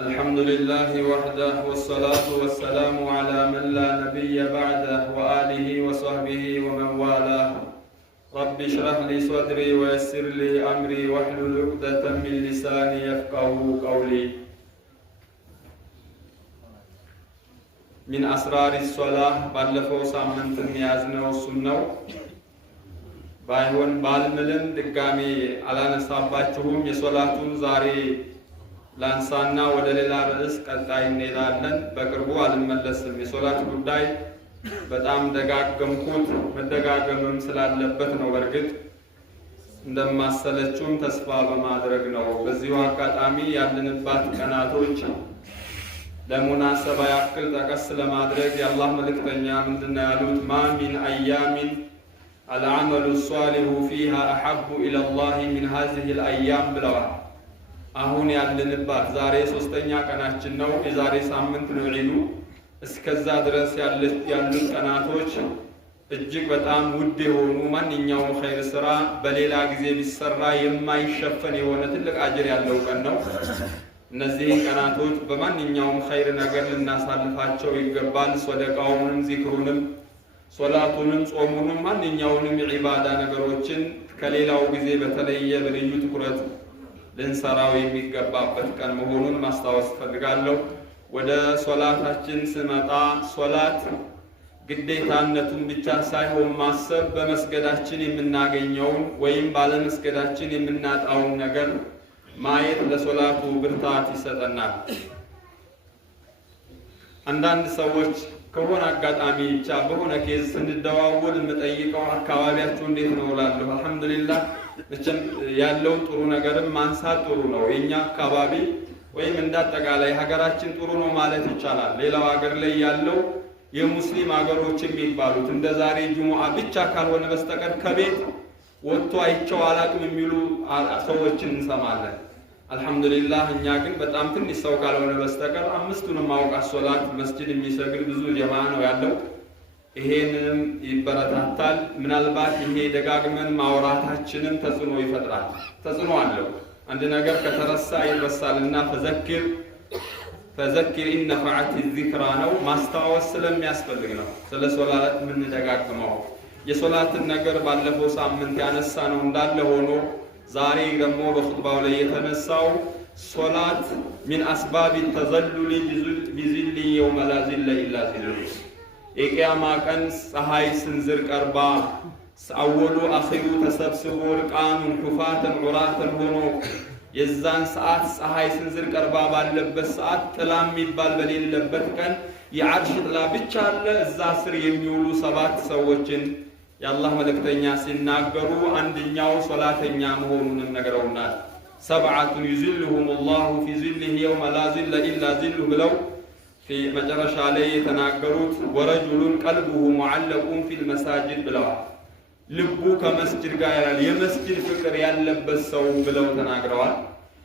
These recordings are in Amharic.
الحمد لله وحده والصلاة والسلام على من لا نبي بعده وآله وصحبه ومن والاه رب اشرح لي صدري ويسر لي أمري واحلل عقدة من لساني يفقهوا قولي من أسرار الصلاة ባለፈው ሳምንት ያዝነው ሱናው ባይሆን ባልምልም ድጋሚ አላነሳባችሁም የሶላቱን ዛሬ ላንሳና ወደ ሌላ ርዕስ ቀጣይ እንሄዳለን። በቅርቡ አልመለስም። የሶላት ጉዳይ በጣም ደጋገምኩት መደጋገምም ስላለበት ነው። በርግጥ እንደማሰለችም ተስፋ በማድረግ ነው። በዚሁ አጋጣሚ ያለንባት ቀናቶች ለሙናሰባ ያክል ጠቀስ ለማድረግ የአላህ መልእክተኛ ምንድነው ያሉት? ማ ሚን አያሚን አልዓመሉ ሷሊሁ ፊሃ አሐቡ ኢለላህ ሚን ሃዚሂ አልአያም ብለዋል። አሁን ያለንባት ዛሬ ሶስተኛ ቀናችን ነው። የዛሬ ሳምንት ነው ዒዱ። እስከዛ ድረስ ያሉት ቀናቶች እጅግ በጣም ውድ የሆኑ ማንኛውም ኸይር ስራ በሌላ ጊዜ ቢሰራ የማይሸፈን የሆነ ትልቅ አጅር ያለው ቀን ነው። እነዚህ ቀናቶች በማንኛውም ኸይር ነገር ልናሳልፋቸው ይገባል። ሰደቃውንም፣ ዚክሩንም፣ ሶላቱንም፣ ጾሙንም ማንኛውንም የዒባዳ ነገሮችን ከሌላው ጊዜ በተለየ በልዩ ትኩረት ልንሰራው የሚገባበት ቀን መሆኑን ማስታወስ ፈልጋለሁ። ወደ ሶላታችን ስመጣ ሶላት ግዴታነቱን ብቻ ሳይሆን ማሰብ በመስገዳችን የምናገኘውን ወይም ባለመስገዳችን የምናጣውን ነገር ማየት ለሶላቱ ብርታት ይሰጠናል። አንዳንድ ሰዎች ከሆነ አጋጣሚ ብቻ በሆነ ኬዝ ስንደዋወል የምጠይቀው አካባቢያችሁ እንዴት ነው እላለሁ። አልሐምዱሊላህ መቼም ያለውን ጥሩ ነገርም ማንሳት ጥሩ ነው። የኛ አካባቢ ወይም እንዳጠቃላይ ሀገራችን ጥሩ ነው ማለት ይቻላል። ሌላው ሀገር ላይ ያለው የሙስሊም ሀገሮች የሚባሉት እንደ ዛሬ ጁሙዓ ብቻ ካልሆነ በስተቀር ከቤት ወጥቶ አይቸው አላቅም የሚሉ ሰዎችን እንሰማለን። አልሐምዱሊላህ እኛ ግን በጣም ትንሽ ሰው ካልሆነ በስተቀር አምስቱንም ማውቃት ሶላት መስጂድ የሚሰግድ ብዙ ጀማ ነው ያለው። ይሄንንም ይበረታታል። ምናልባት ይሄ ደጋግመን ማውራታችንም ተጽዕኖ ይፈጥራል። ተጽዕኖ አለው። አንድ ነገር ከተረሳ ይረሳልና ፈዘኪር ኢነ ፈዐቲ ዚክራ ነው። ማስታወስ ስለሚያስፈልግ ነው ስለ ሶላት ምን ደጋግመው። የሶላትን ነገር ባለፈው ሳምንት ያነሳ ነው እንዳለ ሆኖ ዛሬ ደግሞ በኹጥባው ላይ የተነሳው ሶላት ሚን አስባብ ተዘሉሊ ቢዚሊ የውመ ላ ዚለ ኢላ ዚሉ። የቂያማ ቀን ፀሐይ ስንዝር ቀርባ አወሉ አኺሩ ተሰብስቦ እርቃኑን ሁፋተን ዑራተን ሆኖ የዛን ሰዓት ፀሐይ ስንዝር ቀርባ ባለበት ሰዓት ጥላ የሚባል በሌለበት ቀን የዓርሽ ጥላ ብቻ አለ። እዛ ስር የሚውሉ 7 ሰዎችን የአላህ መልእክተኛ ሲናገሩ አንደኛው ሶላተኛ መሆኑን ነግረውናል። 7 ዩዝልሁም ላሁ ፊ ዚልህ የውመ ላ ዚለ ኢላ ዚሉ ብለው መጨረሻ ላይ የተናገሩት ወረጁሉን ቀልቡሁ ሙዓለቁን ፊል መሳጅድ ብለዋል። ልቡ ከመስጅድ ጋር ያላል የመስጅድ ፍቅር ያለበት ሰው ብለው ተናግረዋል።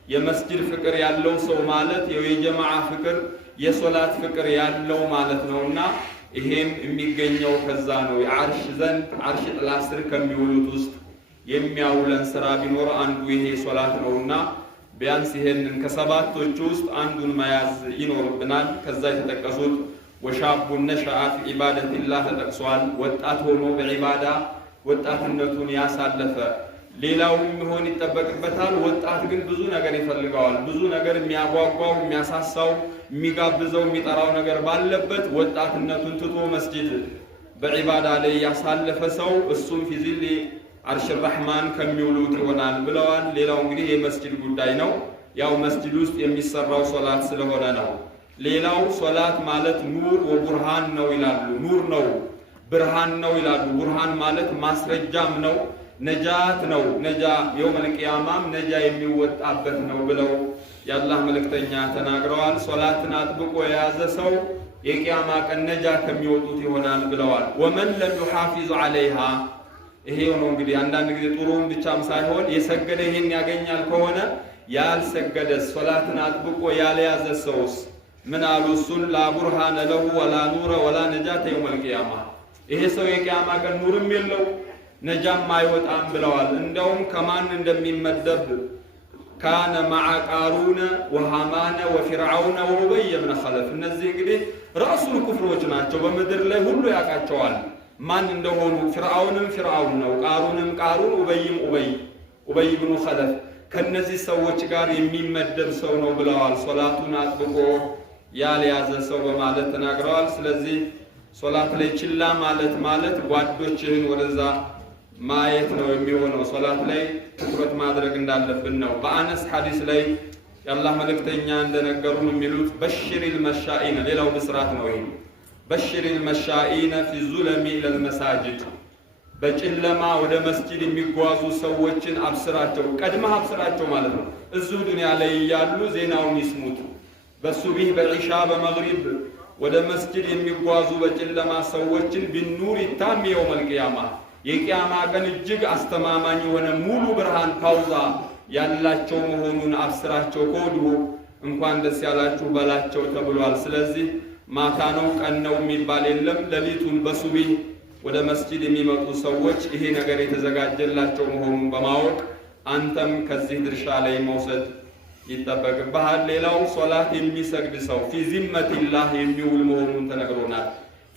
የመስጅድ ፍቅር ያለው ሰው ማለት የጀማዓ ፍቅር የሶላት ፍቅር ያለው ማለት ነውና ይሄም የሚገኘው ከዛ ነው። የዓርሽ ዘንድ ዓርሽ ጥላ ስር ከሚውሉት ውስጥ የሚያውለን ስራ ቢኖር አንዱ ይሄ ሶላት ነውና ቢያንስ ይሄንን ከሰባቶቹ ውስጥ አንዱን መያዝ ይኖርብናል። ከዛ የተጠቀሱት ወሻቡ ነሸአ ፊ ዒባደቲላህ ተጠቅሷል። ወጣት ሆኖ በዒባዳ ወጣትነቱን ያሳለፈ ሌላውም መሆን ይጠበቅበታል። ወጣት ግን ብዙ ነገር ይፈልገዋል። ብዙ ነገር የሚያጓጓው፣ የሚያሳሳው፣ የሚጋብዘው፣ የሚጠራው ነገር ባለበት ወጣትነቱን ትቶ መስጂድ በዒባዳ ላይ ያሳለፈ ሰው እሱም ፊ ዚሊ ዓርሽ ረሕማን ከሚውሉት ይሆናል ብለዋል። ሌላው እንግዲህ የመስጂድ ጉዳይ ነው። ያው መስጂድ ውስጥ የሚሰራው ሶላት ስለሆነ ነው። ሌላው ሶላት ማለት ኑር ወቡርሃን ነው ይላሉ። ኑር ነው፣ ብርሃን ነው ይላሉ። ቡርሃን ማለት ማስረጃም ነው፣ ነጃት ነው። ነጃ የውመል ቂያማም ነጃ የሚወጣበት ነው ብለው የአላህ መልእክተኛ ተናግረዋል። ሶላትን አጥብቆ የያዘ ሰው የቂያማ ቀን ነጃ ከሚወጡት ይሆናል ብለዋል። ወመን ለም ዩሓፊዝ ዐለይሃ ይሄ ነው እንግዲህ አንዳንድ ጊዜ ጥሩም ብቻም ሳይሆን የሰገደ ይሄን ያገኛል ከሆነ ያልሰገደ ሶላትን አጥብቆ ያልያዘ ሰውስ ምን አሉ? እሱን ላ ቡርሃነ ለሁ ወላ ኑረ ወላ ነጃተ የውመል ቂያማ ይሄ ሰው የቂያማ ቀን ኑርም የለው ነጃም አይወጣም ብለዋል። እንደውም ከማን እንደሚመደብ ካነ መዓ ቃሩነ ወሃማነ ወፊርዓውነ ወኡበይ ብነ ኸለፍ። እነዚህ እንግዲህ ረእሱል ኩፍሮች ናቸው። በምድር ላይ ሁሉ ያውቃቸዋል ማን እንደሆኑ። ፊርዓውንም ፊርዓውን ነው፣ ቃሩንም ቃሩን፣ ኡበይም ኡበይ ብኑ ኸለፍ ከነዚህ ሰዎች ጋር የሚመደብ ሰው ነው ብለዋል። ሶላቱን አጥብቆ ያልያዘ ሰው በማለት ተናግረዋል። ስለዚህ ሶላት ላይ ችላ ማለት ጓዶችህን ወደዛ ማየት ነው የሚሆነው። ሶላት ላይ ትኩረት ማድረግ እንዳለብን ነው። በአነስ ሐዲስ ላይ የአላህ መልእክተኛ እንደነገሩን የሚሉት በሽሪል መሻኢነ፣ ሌላው ብስራት ነው ይሄ። በሽሪል መሻኢነ ፊ ዙለሚ ኢለል መሳጅድ፣ በጨለማ ወደ መስጂድ የሚጓዙ ሰዎችን አብስራቸው፣ ቀድመህ አብስራቸው ማለት ነው። እዚሁ ዱንያ ላይ እያሉ ዜናውን ይስሙት። በሱቢህ በዒሻ በመግሪብ ወደ መስጂድ የሚጓዙ በጨለማ ሰዎችን ቢኑር ታም የውመል ቂያማ፣ የቂያማ ቀን እጅግ አስተማማኝ የሆነ ሙሉ ብርሃን ፓውዛ ያላቸው መሆኑን አብስራቸው፣ ከወዲሁ እንኳን ደስ ያላችሁ በላቸው ተብሏል። ስለዚህ ማታ ነው ቀን ነው የሚባል የለም። ሌሊቱን በሱቢህ ወደ መስጂድ የሚመጡ ሰዎች ይሄ ነገር የተዘጋጀላቸው መሆኑን በማወቅ አንተም ከዚህ ድርሻ ላይ መውሰድ ይጠበቅብሃል። ሌላው ሶላት የሚሰግድ ሰው ፊ ዚመቲላህ የሚውል መሆኑን ተነግሮናል።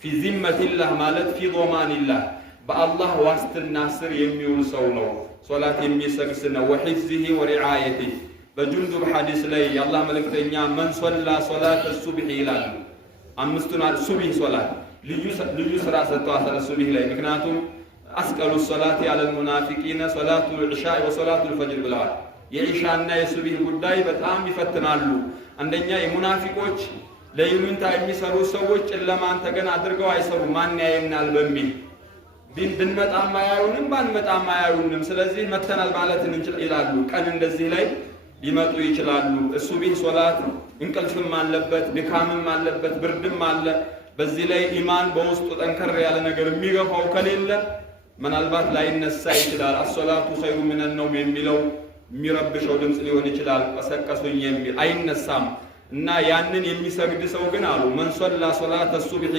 ፊ ዚመቲላህ ማለት ፊ ዶማኒላህ በአላህ ዋስትና ስር የሚውል ሰው ነው ሶላት የሚሰግድ ነው። ወሒፍዚሂ ወሪዓየቲህ በጁንዱብ ሐዲስ ላይ የአላህ መልእክተኛ መን ሶላ ሶላት ሱብሒ ይላሉ። አምስቱን ሱብሒ ሶላት ልዩ ስራ ሰጥተዋል ሱብሒ ላይ። ምክንያቱም አስቀሉ ሶላት ያለል ሙናፊቂነ ሶላቱል ዒሻ ወሶላቱል ፈጅር ብለዋል። የዒሻና የሱብሒ ጉዳይ በጣም ይፈትናሉ። አንደኛ የሙናፊቆች ለይሉኝታ የሚሰሩ ሰዎች ጨለማን ተገን አድርገው አይሰሩ ማን ያየናል በሚል ብንመጣም አያዩንም ባንመጣም አያዩንም፣ ስለዚህ መተናል ማለት ይላሉ። ቀን እንደዚህ ላይ ሊመጡ ይችላሉ። ሱብሒ ሶላት እንቅልፍም አለበት፣ ድካምም አለበት፣ ብርድም አለ። በዚህ ላይ ኢማን በውስጡ ጠንከር ያለ ነገር የሚገፋው ከሌለ ምናልባት ላይነሳ ይችላል። አሶላቱ ኸይሩ ሚነ ነውም የሚለው የሚረብሸው ድምፅ ሊሆን ይችላል። ቀሰቀሱኝ የሚል አይነሳም። እና ያንን የሚሰግድ ሰው ግን አሉ መን ሶላ ሶላተ ሱብሒ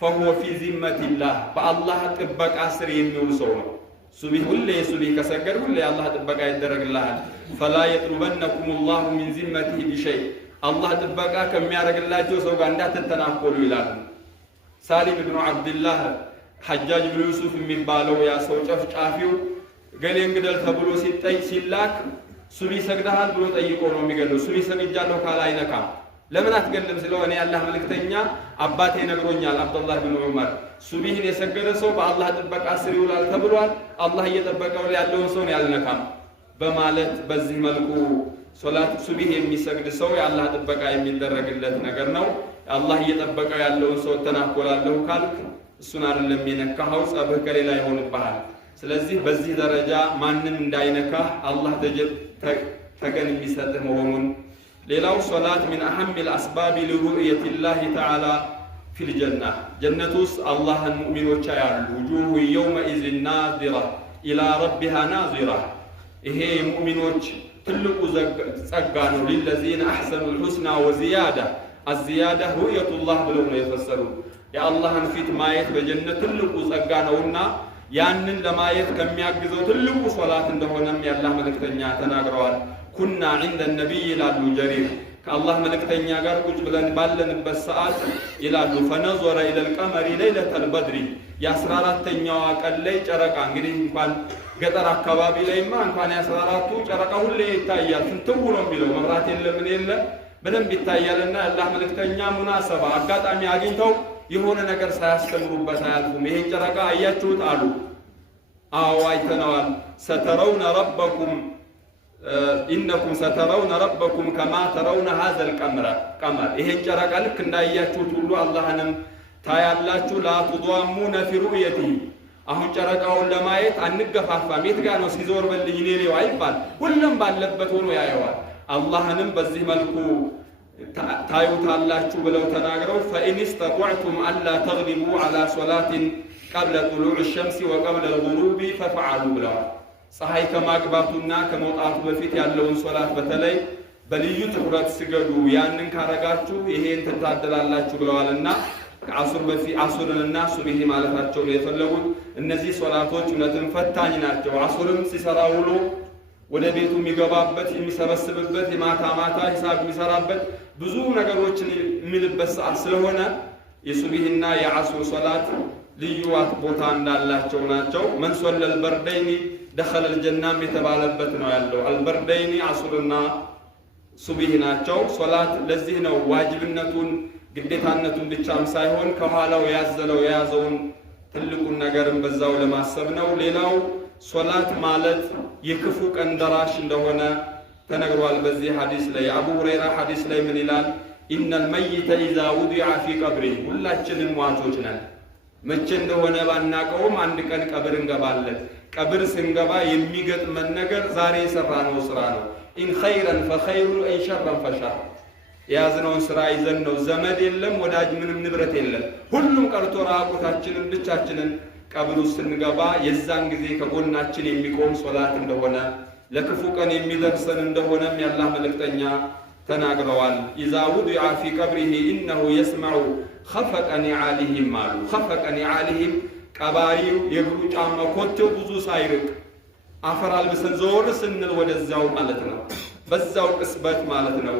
ፈሁወ ፊ ዚመቲላህ በአላህ ጥበቃ ስር የሚውል ሰው ነው። ሱብሒ ሁሌ ሱብሒ ከሰገድ ሁሌ አላህ ጥበቃ ይደረግልሃል። ፈላ የጥሉበነኩም ላሁ ሚን ዚመቲሂ ቢሸይ አላህ ጥበቃ ከሚያደርግላቸው ሰው ጋር እንዳትተናኮሉ ይላሉ። ሳሊም ብኑ ዓብድላህ ሐጃጅ ብኑ ዩሱፍ የሚባለው ያ ሰው ጨፍጫፊው ገሌን ግደል ተብሎ ሲላክ ሱብሒ ሰግደሃል ብሎ ጠይቆ ነው የሚገለው። ሱብሒ ሰግጃለሁ ካለ አይነካም። ለምን አትገልም ስለው እኔ የአላህ መልእክተኛ አባቴ ነግሮኛል፣ አብዱላህ ብን ዑመር ሱብሒን የሰገደ ሰው በአላህ ጥበቃ ስር ይውላል ተብሏል። አላህ እየጠበቀው ያለውን ሰውን ያልነካም በማለት በዚህ መልኩ ሶላት ሱብሒ የሚሰግድ ሰው የአላህ ጥበቃ የሚደረግለት ነገር ነው። አላህ እየጠበቀው ያለውን ሰው ተናኮላለሁ ካልክ እሱን አይደለም የነካኸው፣ ጸብህ ከሌላ ይሆንብሃል። ስለዚህ በዚህ ደረጃ ማንም እንዳይነካህ አላህ ተገን የሚሰጥህ መሆኑን። ሌላው ሶላት ሚን አሐሚል አስባቢ ሊሩእየቲላሂ ተዓላ ፊል ጀና ጀነት ውስጥ አላህን ሙእሚኖች ያሉ ውጁሁ የውመኢዝን ናዚራ ኢላ ረቢሃ ናዚራ። ይሄ የሙእሚኖች ትልቁ ጸጋ ነው። ሊለዚነ አሕሰኑል ሑስና ወዚያዳ አዝያዳ ሩእየቱላህ ብለው ነው የፈሰሩት። የአላህን ፊት ማየት በጀነት ትልቁ ጸጋ ነውና ያንን ለማየት ከሚያግዘው ትልቁ ሶላት እንደሆነም የአላህ መልእክተኛ ተናግረዋል። ኩና ዒንደ ነቢይ ይላሉ ጀሪር ከአላህ መልእክተኛ ጋር ቁጭ ብለን ባለንበት ሰዓት ይላሉ ፈነዞረ ኢለል ቀመሪ ለይለተል በድሪ የ14ተኛዋ ቀን ላይ ጨረቃ እንግዲህ እንኳን ገጠር አካባቢ ላይማ እንኳን የ14ቱ ጨረቃ ሁሌ ይታያል። ፍንትው ነው የሚለው መብራት የለ ምን የለ በደንብ ይታያልና የአላህ መልእክተኛ ሙናሰባ አጋጣሚ አግኝተው የሆነ ነገር ሳያስተምሩበት አያልፉም። ይሄን ጨረቃ አያችሁት አሉ። አዎ አይተነዋል። ሰተረውነ ረበኩም ኢነኩም ሰተረውነ ረበኩም ከማ ተረውነ ሀዘል ቀመር ይሄን ጨረቃ ልክ እንዳያችሁት ሁሉ አላህንም ታያላችሁ። ላ ቱዷሙነ ፊ ሩእየቲሂ አሁን ጨረቃውን ለማየት አንገፋፋም። የት ጋ ነው ሲዞር በልኝ እኔ ሌው አይባል። ሁሉም ባለበት ሆኖ ያየዋል። አላህንም በዚህ መልኩ ታዩታላችሁ ብለው ተናግረው ፈኢን ስተጧዕቱም አላ ተግሊቡ ዐላ ሶላትን ቀብለ ጡሉዕ ሸምሲ ወቀብለ ልጉሩቢ ፈፈዓሉ ብለዋል። ፀሐይ ከማግባቱና ከመውጣቱ በፊት ያለውን ሶላት በተለይ በልዩ ትኩረት ስገዱ፣ ያንን ካረጋችሁ ይሄን ትታደላላችሁ ብለዋልና ከአሱር በፊት አሱርንና ሱብሒ ማለታቸው ነው የፈለጉት። እነዚህ ሶላቶች እውነትም ፈታኝ ናቸው። አሱርም ሲሰራ ውሎ ወደ ቤቱ የሚገባበት የሚሰበስብበት የማታ ማታ ሂሳብ የሚሰራበት ብዙ ነገሮችን የሚልበት ሰዓት ስለሆነ የሱብሂና የዐሱር ሶላት ልዩ ቦታ እንዳላቸው ናቸው። መን ሶለል በርደይኒ ደኸለል ጀናም የተባለበት ነው ያለው። አልበርደይኒ ዐሱርና ሱብሂ ናቸው። ሶላት ለዚህ ነው ዋጅብነቱን ግዴታነቱን ብቻም ሳይሆን ከኋላው ያዘለው የያዘውን ትልቁን ነገርም በዛው ለማሰብ ነው። ሌላው ሶላት ማለት የክፉ ቀን ደራሽ እንደሆነ ተነግሯል። በዚህ ሐዲስ ላይ አቡ ሁረይራ ሐዲስ ላይ ምን ይላል? ኢነል መይተ ኢዛ ውዲዐ ፊ ቀብሪ፣ ሁላችንም ሟቾች ነን። መቼ እንደሆነ ባናቀውም አንድ ቀን ቀብር እንገባለን። ቀብር ስንገባ የሚገጥመን ነገር ዛሬ የሰራነው ስራ ነው። ኢን ኸይረን ፈኸይሩን ኢን ሸረን ፈሸር። የያዝነውን ስራ ይዘን ነው። ዘመድ የለም፣ ወዳጅ ምንም ንብረት የለም። ሁሉም ቀርቶ ራቁታችንን ብቻችንን ቀብር ውስጥ ስንገባ የዛን ጊዜ ከጎናችን የሚቆም ሶላት እንደሆነ ለክፉ ቀን የሚደርሰን እንደሆነም የአላህ መልእክተኛ ተናግረዋል። ኢዛ ውዲዐ ፊ ቀብሪሂ ኢነሁ የስመዑ ኸፈቀ ኒዓሊሂም አሉ። ኸፈቀ ኒዓሊሂም ቀባሪው የእግሩ ጫማ ኮቴው ብዙ ሳይርቅ አፈር አልብሰን ዘወር ስንል ወደዛው ማለት ነው፣ በዛው ቅስበት ማለት ነው።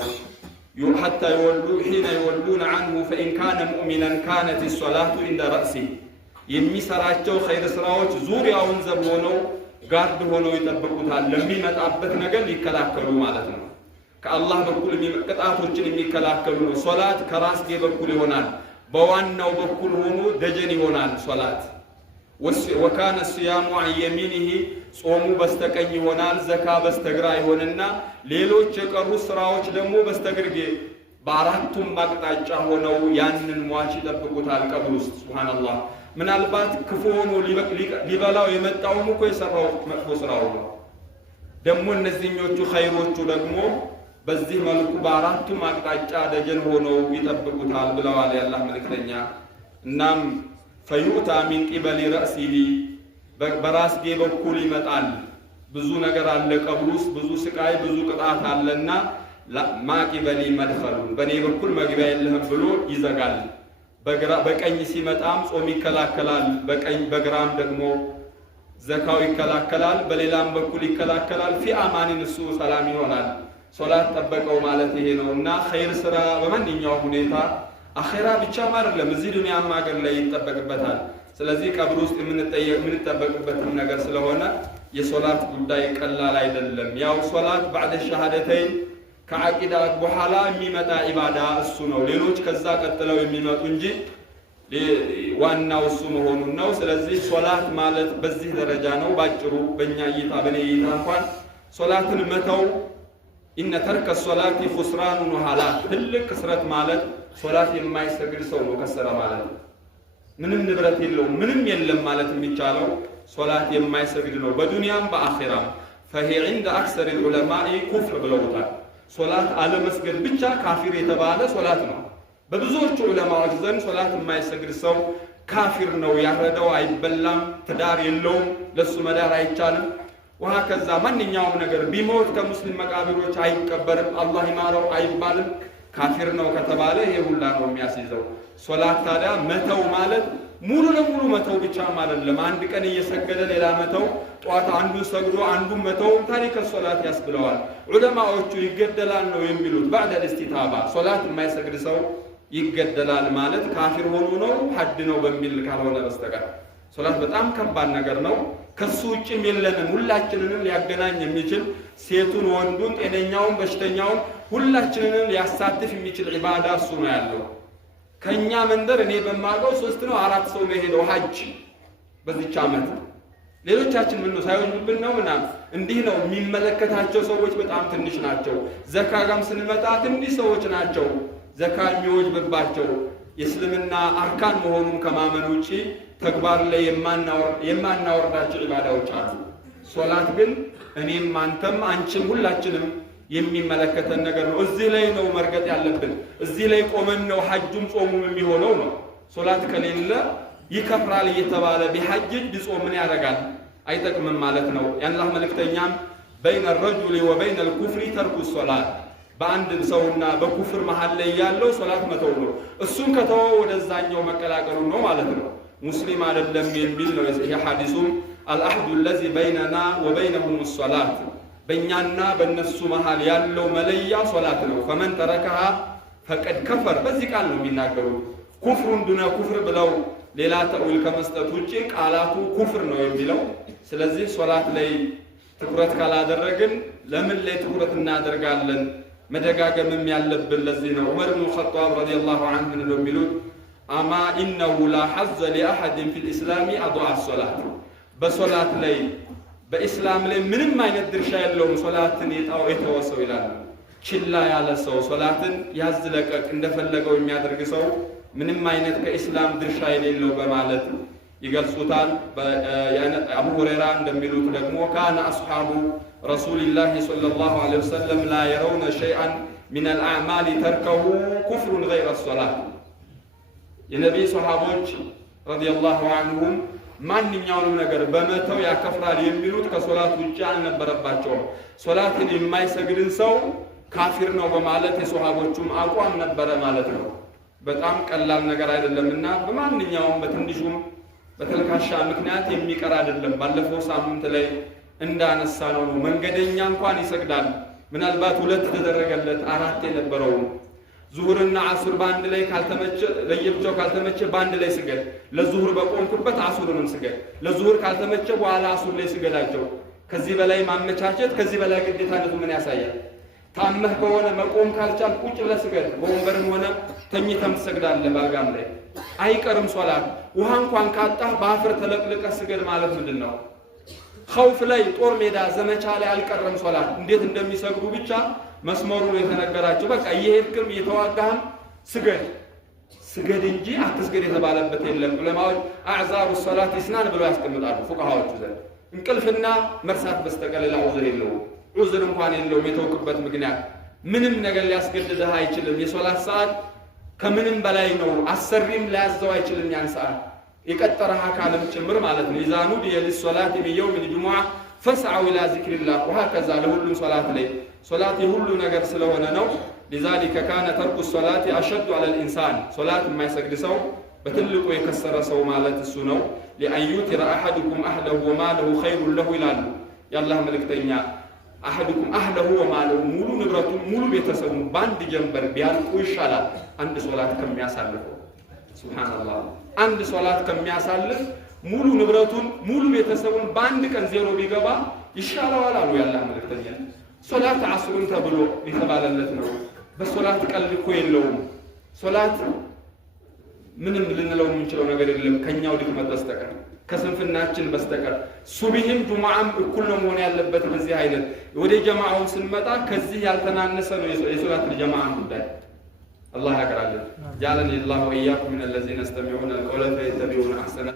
ሐታ ይወሉ ሒነ ይወሉነ ዐንሁ ፈኢን ካነ ሙእሚናን ካነት ሶላቱ ኢንደ ረእሲህ። የሚሰራቸው ኸይር ስራዎች ዙሪያውን ዘብ ሆነው ጋርድ ሆነው ይጠብቁታል። ለሚመጣበት ነገር ሊከላከሉ ማለት ነው። ከአላህ በኩል ቅጣቶችን የሚከላከሉ ነው። ሶላት ከራስጌ በኩል ይሆናል፣ በዋናው በኩል ሆኖ ደጀን ይሆናል ሶላት። ወካነ ሲያሙ ዐን የሚኒሂ፣ ጾሙ በስተቀኝ ይሆናል፣ ዘካ በስተግራ ይሆንና ሌሎች የቀሩ ስራዎች ደግሞ በስተግርጌ በአራቱም አቅጣጫ ሆነው ያንን ሟች ይጠብቁታል ቀብር ውስጥ። ሱብሃንአላህ። ምናልባት ክፉ ሆኖ ሊበላው የመጣውም እኮ የሰራው መጥፎ ስራው ነው። ደግሞ እነዚህኞቹ ኸይሮቹ ደግሞ በዚህ መልኩ በአራቱም አቅጣጫ ደጀን ሆነው ይጠብቁታል ብለዋል የአላህ መልእክተኛ። እናም ፈዩእታ ሚን ቂበሊ ረእሲሂ፣ በራስጌ በኩል ይመጣል። ብዙ ነገር አለ ቀብር ውስጥ፣ ብዙ ስቃይ፣ ብዙ ቅጣት አለና ማ ቂበሊ መድኸሉን፣ በእኔ በኩል መግቢያ የለህም ብሎ ይዘጋል። በቀኝ ሲመጣም ጾም ይከላከላል፣ በግራም ደግሞ ዘካው ይከላከላል፣ በሌላም በኩል ይከላከላል። ፊ አማኒን፣ እሱ ሰላም ይሆናል። ሶላት ጠበቀው ማለት ይሄ ነው። እና ኸይር ስራ በማንኛውም ሁኔታ አኼራ ብቻም አይደለም እዚህ ዱንያም ሀገር ላይ ይጠበቅበታል። ስለዚህ ቀብር ውስጥ የምንጠበቅበትም ነገር ስለሆነ የሶላት ጉዳይ ቀላል አይደለም። ያው ሶላት ባዕደ ሸሃደተይን ከዓቂዳ በኋላ የሚመጣ ኢባዳ እሱ ነው። ሌሎች ከዛ ቀጥለው የሚመጡ እንጂ ዋናው እሱ መሆኑን ነው። ስለዚህ ሶላት ማለት በዚህ ደረጃ ነው ባጭሩ። በእኛ እይታ በኔ እይታ እንኳን ሶላትን መተው ኢነ ተርከ ሶላቲ ኹስራኑን ወሃላክ፣ ትልቅ ክስረት ማለት ሶላት የማይሰግድ ሰው ነው ከሰረ ማለት ነው። ምንም ንብረት የለውም ምንም የለም ማለት የሚቻለው ሶላት የማይሰግድ ነው በዱንያም በአኺራም። ፈሂ ዒንደ አክሰር ዑለማኢ ኩፍር ብለውታል። ሶላት አለመስገድ ብቻ ካፊር የተባለ ሶላት ነው። በብዙዎቹ ዑለማዎች ዘንድ ሶላት የማይሰግድ ሰው ካፊር ነው። ያረደው አይበላም፣ ትዳር የለውም፣ ለሱ መዳር አይቻልም። ውሃ ከዛ ማንኛውም ነገር ቢሞት ከሙስሊም መቃብሮች አይቀበርም፣ አላህ ይማረው አይባልም። ካፊር ነው ከተባለ ይሄ ሁላ ነው የሚያስይዘው። ሶላት ታዲያ መተው ማለት ሙሉ ለሙሉ መተው ብቻም አይደለም። አንድ ቀን እየሰገደ ሌላ መተው፣ ጧት አንዱን ሰግዶ አንዱን መተው ታሪከ ሶላት ያስብለዋል። ዑለማዎቹ ይገደላል ነው የሚሉት። ባዕደል ኢስቲታባ ሶላት የማይሰግድ ሰው ይገደላል ማለት ካፊር ሆኖ ነው ሐድ ነው በሚል ካልሆነ በስተቀር ሶላት በጣም ከባድ ነገር ነው። ከሱ ውጭም የለንም። ሁላችንንም ሊያገናኝ የሚችል ሴቱን፣ ወንዱን፣ ጤነኛውን፣ በሽተኛውን ሁላችንንም ሊያሳትፍ የሚችል ዒባዳ እሱ ነው ያለው። ከኛ መንደር እኔ በማውቀው 3 ነው 4 ሰው ነው ሄደው ሐጅ በዚች ዓመት። ሌሎቻችን ምን ነው ሳይወጁብን ነው ምናምን እንዲህ ነው የሚመለከታቸው ሰዎች በጣም ትንሽ ናቸው። ዘካ ጋም ስንመጣ ትንሽ ሰዎች ናቸው ዘካ የሚወጅብባቸው። የእስልምና አርካን መሆኑን ከማመን ውጪ ተግባር ላይ የማናወርዳቸው ዒባዳዎች አሉ። ሶላት ግን እኔም አንተም አንቺም ሁላችንም የሚመለከተን ነገር ነው። እዚህ ላይ ነው መርገጥ ያለብን። እዚህ ላይ ቆመን ነው ሐጁም ጾሙም የሚሆነው ነው። ሶላት ከሌለ ይከፍራል እየተባለ ቢሐጅ ቢጾም ምን ያደርጋል? አይጠቅምም ማለት ነው። የአላህ መልእክተኛም በይነ ረጁሊ ወበይነ ልኩፍሪ ተርኩ ሶላት፣ በአንድ ሰውና በኩፍር መሃል ላይ ያለው ሶላት መተው ነው። እሱን ከተወው ወደዛኛው መቀላቀሉ ነው ማለት ነው። ሙስሊም አይደለም የሚል ነው። ይሄ ሐዲሱም አልአህዱ ለዚ በይነና ወበይነሁም ሶላት፣ በእኛና በእነሱ መሃል ያለው መለያ ሶላት ነው። ፈመን ተረከሃ ፈቀድ ከፈር በዚህ ቃል ነው የሚናገሩት። ኩፍሩን ዱነ ኩፍር ብለው ሌላ ተውል ከመስጠት ውጪ ቃላቱ ኩፍር ነው የሚለው። ስለዚህ ሶላት ላይ ትኩረት ካላደረግን ለምን ላይ ትኩረት እናደርጋለን? መደጋገምም ያለብን ለዚህ ነው። ዑመር ኢብኑ ኸጣብ ረዲየላሁ ዐንሁ ነው የሚሉት አማ ኢነሁ ላ ሐዘ ሊአሐድን ፊል ኢስላሚ አድዓ ሶላት፣ በሶላት ላይ በኢስላም ላይ ምንም አይነት ድርሻ የለውም ሶላትን የተወሰው ይላሉ። ችላ ያለ ሰው ሶላትን ያዝለቀቅ እንደፈለገው የሚያደርግ ሰው ምንም አይነት ከኢስላም ድርሻ የሌለው በማለት ይገልጹታል። አቡ ሁረይራ እንደሚሉት ደግሞ ካነ አስሓቡ ረሱሊላህ ሰለላሁ ዐለይሂ ወሰለም ላ የረውነ ሸይአን ሚነል አዕማሊ ተርከሁ ኩፍሩን ገይረ ሶላት። የነቢይ ሰሃቦች ረዲየላሁ ዐንሁም ማንኛውንም ነገር በመተው ያከፍራል የሚሉት ከሶላት ውጭ አልነበረባቸውም። ሶላትን የማይሰግድን ሰው ካፊር ነው በማለት የሰሃቦቹም አቋም ነበረ ማለት ነው። በጣም ቀላል ነገር አይደለምና በማንኛውም በትንሹም በተልካሻ ምክንያት የሚቀር አይደለም። ባለፈው ሳምንት ላይ እንዳነሳ ነው መንገደኛ እንኳን ይሰግዳል። ምናልባት ሁለት ተደረገለት አራት የነበረው ዙሁርና አሱር ባንድ ላይ ካልተመቸ ለየብቻው ካልተመቸ ባንድ ላይ ስገድ፣ ለዙሁር በቆምኩበት አሱርንም ስገድ፣ ለዙሁር ካልተመቸ በኋላ አሱር ላይ ስገዳቸው። ከዚህ በላይ ማመቻቸት ከዚህ በላይ ግዴታነቱ ምን ያሳያል? ታመህ ከሆነ መቆም ካልቻል ቁጭ ብለህ ስገድ። በወንበርም ሆነ ተኝተም ትሰግዳለህ። ባልጋም ላይ አይቀርም ሶላት። ውሃ እንኳን ካጣህ በአፈር ተለቅልቀህ ስገድ ማለት ምንድን ነው? ኸውፍ ላይ ጦር ሜዳ ዘመቻ ላይ አልቀረም ሶላት። እንዴት እንደሚሰግዱ ብቻ መስመሩ ነው የተነገራቸው። በቃ እየሄድክም እየተዋጋህም ስገድ እንጂ አትስገድ የተባለበት የለም። ዑለማዎች አዕዛሩ ሶላት ይስናን ብለው ያስቀምጣሉ ፉቃሃዎቹ ዘንድ። እንቅልፍና መርሳት በስተቀር ሌላ ዑዝር የለውም። ዑዝር እንኳን የለውም የተውክበት ምክንያት ምንም ነገር ሊያስገድድህ አይችልም። የሶላት ሰዓት ከምንም በላይ ነው። አሰሪም ሊያዘው አይችልም ያን ሰዓት የቀጠረህ አካልም ጭምር ማለት ነው። ኢዛ ኑዲየ ሊሶላት ሚን የውሚል ጁሙዓ ፈስዐው ኢላ ዚክሪላህ ወሀከዛ ለሁሉም ሶላት ላይ ሶላት የሁሉ ነገር ስለሆነ ነው። ሊዛሊከ ካነ ተርኩ ሶላት አሸዱ ዐለል ኢንሳን ሶላት የማይሰግድ ሰው በትልቁ የከሰረ ሰው ማለት እሱ ነው። ሊአን ዩቲረ አሐዱኩም አህለሁ ወማለሁ ኸይሩን ለሁ ይላሉ የአላህ መልእክተኛ። አሐዱኩም አህለሁ ወማለሁ ሙሉ ንብረቱን ሙሉ ቤተሰቡን በአንድ ጀንበር ቢያልቁ ይሻላል አንድ ሶላት ከሚያሳልፈው። ሱብሃንአላህ አንድ ሶላት ከሚያሳልፍ ሙሉ ንብረቱን ሙሉ ቤተሰቡን በአንድ ቀን ዜሮ ቢገባ ይሻለዋል አሉ የአላህ መልእክተኛ። ሶላት አስሩን ተብሎ የተባለለት ነው። በሶላት ቀልድ እኮ የለውም። ሶላት ምንም ልንለው የምንችለው ነገር የለም ከኛው ድክመት በስተቀር ከስንፍናችን በስተቀር። ሱብሂም ጁሙዓም እኩል ነው መሆን ያለበት። በዚህ አይነት ወደ ጀማዓውን ስንመጣ ከዚህ ያልተናነሰ ነው የሶላት ጀማዓን ጉዳይ። አላህ ያቀራልን። ጃለኒ አላሁ ወኢያኩም ሚነል ለዚነ የስተሚዑነ አልቀውለ ፈየተቢዑነ አሕሰነ